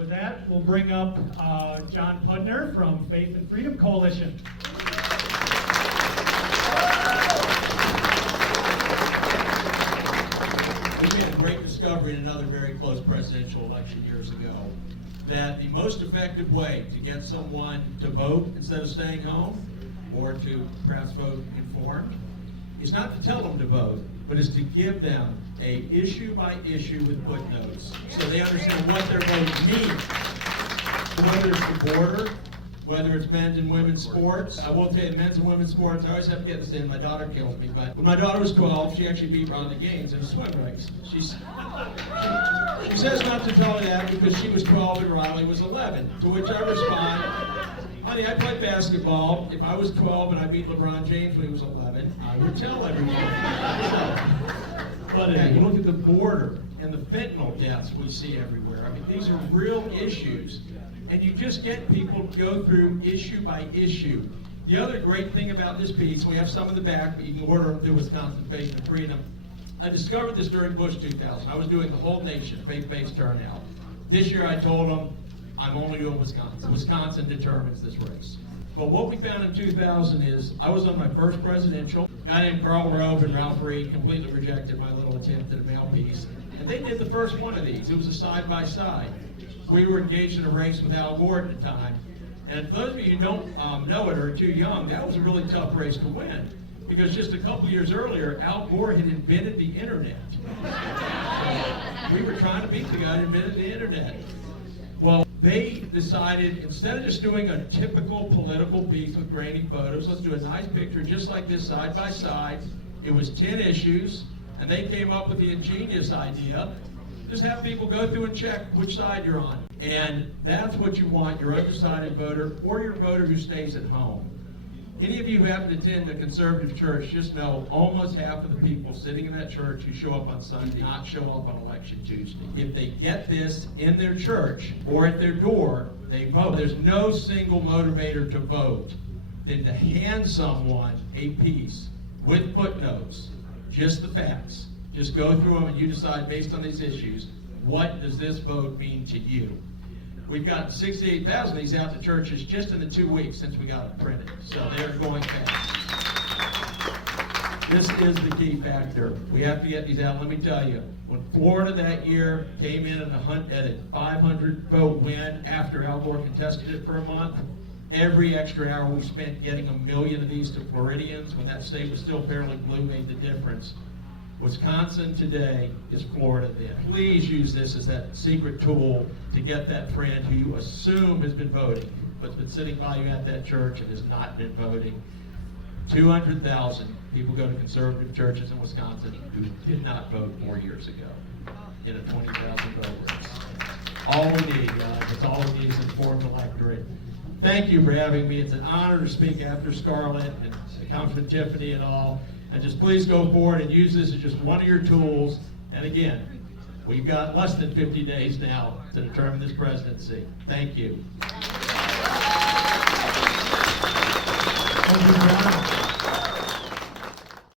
With that, we'll bring up John Pudner from Faith and Freedom Coalition. We made a great discovery in another very close presidential election years ago that the most effective way to get someone to vote instead of staying home, or to perhaps vote informed, is not to tell them to vote, but is to give them a issue by issue with footnotes so they understand what their vote means. Whether it's the border, whether it's men's and women's sports. I will tell you, men's and women's sports, I always have to get this in, my daughter kills me, but when my daughter was 12, she actually beat Ron in the games in a swim race. She says not to tell me that because she was 12 and Riley was 11, to which I respond, honey, I played basketball. If I was 12 and I beat LeBron James when he was 11, I would tell everyone. But you look at the border and the fentanyl deaths we see everywhere. I mean, these are real issues. And you just get people to go through issue by issue. The other great thing about this piece, we have some in the back, but you can order them through Wisconsin Faith and Freedom. I discovered this during Bush 2000. I was doing the whole nation, faith-based turnout. This year I told them, I'm only doing Wisconsin. Wisconsin determines this race. But what we found in 2000 is, I was on my first presidential. A guy named Karl Rove and Ralph Reed completely rejected my little attempt at a mail piece. And they did the first one of these. It was a side-by-side. We were engaged in a race with Al Gore at the time. And for those of you who don't know it or are too young, that was a really tough race to win. Because just a couple years earlier, Al Gore had invented the internet. So we were trying to beat the guy who invented the internet. Well, they decided, instead of just doing a typical political piece with grainy photos, let's do a nice picture just like this side by side. It was 10 issues, and they came up with the ingenious idea. Just have people go through and check which side you're on. And that's what you want, your undecided voter or your voter who stays at home. Any of you who happen to attend a conservative church, just know almost half of the people sitting in that church who show up on Sunday do not show up on Election Tuesday. If they get this in their church or at their door, they vote. There's no single motivator to vote than to hand someone a piece with footnotes, just the facts. Just go through them and you decide based on these issues, what does this vote mean to you? We've got 68,000 of these out to churches just in the 2 weeks since we got it printed. So they're going fast. This is the key factor. We have to get these out. Let me tell you, when Florida that year came in at a 500 vote win after Al Gore contested it for a month, every extra hour we spent getting 1 million of these to Floridians when that state was still fairly blue made the difference. Wisconsin today is Florida then. Please use this as that secret tool to get that friend who you assume has been voting, but's been sitting by you at that church and has not been voting. 200,000 people go to conservative churches in Wisconsin who did not vote 4 years ago in a 20,000 vote race. All we need, guys, that's all we need is an informed electorate. Thank you for having me. It's an honor to speak after Scarlett and Congressman Tiffany and all. And just please go forward and use this as just one of your tools. And again, we've got less than 50 days now to determine this presidency. Thank you.